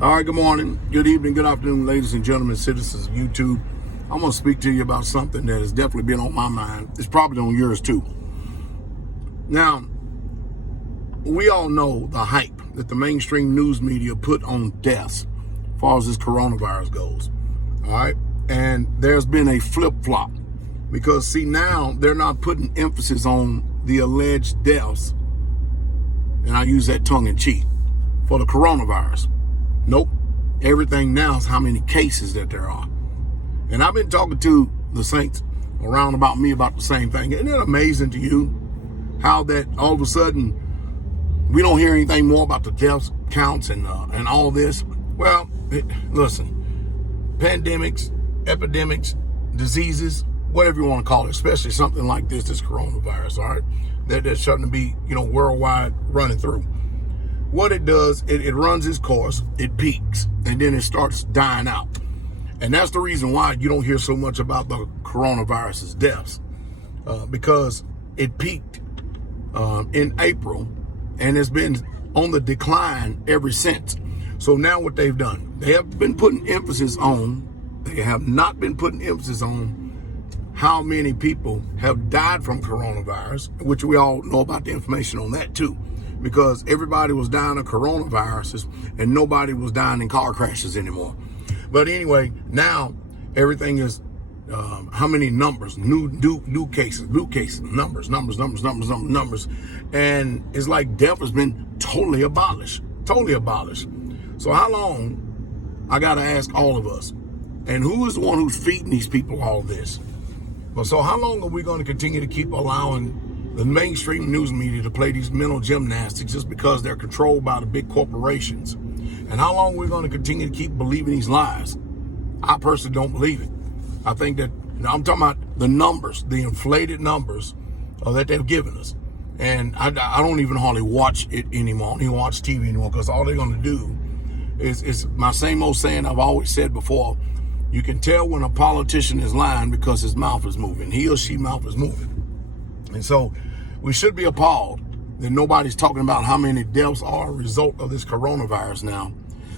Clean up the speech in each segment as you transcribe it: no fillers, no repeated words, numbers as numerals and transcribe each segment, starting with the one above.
All right, good morning, good evening, good afternoon, ladies and gentlemen, citizens of YouTube. I'm going to speak to you about something that has definitely been on my mind. It's probably on yours too. Now, we all know the hype that the mainstream news media put on deaths as far as this coronavirus goes. All right. And there's been a flip-flop because, see, now they're not putting emphasis on the alleged deaths, and I use that tongue in cheek, for the coronavirus. Nope. Everything now is how many cases that there are. And I've been talking to the saints around about me about the same thing. Isn't it amazing to you how that all of a sudden we don't hear anything more about the death counts and all this? Well, listen, pandemics, epidemics, diseases, whatever you want to call it, especially something like this coronavirus, all right, that's starting to be, worldwide running through. What it does, it runs its course, it peaks, and then it starts dying out. And that's the reason why you don't hear so much about the coronavirus's deaths, because it peaked in April, and it's been on the decline ever since. So now what they've done, they have been putting emphasis on, they have not been putting emphasis on how many people have died from coronavirus, which we all know about the information on that too, because everybody was dying of coronaviruses and nobody was dying in car crashes anymore. But anyway, now everything is how many numbers, new cases, numbers. And it's like death has been totally abolished. So how long, I got to ask all of us, and who is the one who's feeding these people all this? But so how long are we going to continue to keep allowing the mainstream news media to play these mental gymnastics just because they're controlled by the big corporations? And how long are we going to continue to keep believing these lies? I personally don't believe it. I think that, I'm talking about the numbers, the inflated numbers that they've given us. And I don't even hardly watch it anymore. I don't even watch TV anymore, because all they're going to do is my same old saying I've always said before. You can tell when a politician is lying because his mouth is moving. He or she mouth is moving. And so we should be appalled that nobody's talking about how many deaths are a result of this coronavirus now.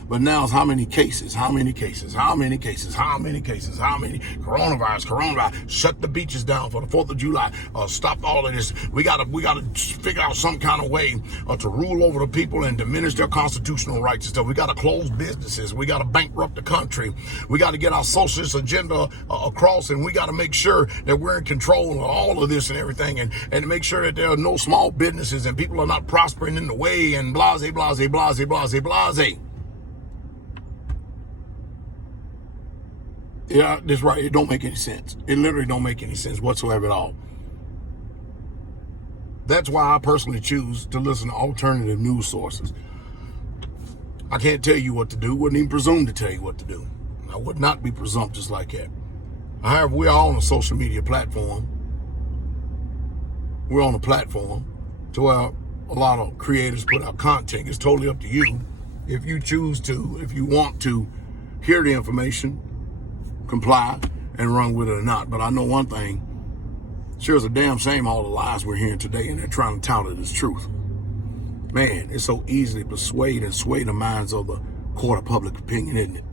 But now it's how many cases. Coronavirus. Shut the beaches down for the 4th of July. Stop all of this. We gotta figure out some kind of way to rule over the people and diminish their constitutional rights and stuff. We gotta close businesses. We gotta bankrupt the country. We gotta get our socialist agenda across, and we gotta make sure that we're in control of all of this and everything, and make sure that there are no small businesses and people are not prospering in the way, and blase. Yeah, that's right. It don't make any sense. It literally don't make any sense whatsoever at all. That's why I personally choose to listen to alternative news sources. I can't tell you what to do. Wouldn't even presume to tell you what to do. I would not be presumptuous like that. However, we are on a social media platform. We're on a platform to where a lot of creators put out content. It's totally up to you. If you choose to, if you want to hear the information, comply and run with it or not. But I know one thing, sure as a damn shame all the lies we're hearing today, and they're trying to tout it as truth. Man, it's so easy to persuade and sway the minds of the court of public opinion, isn't it?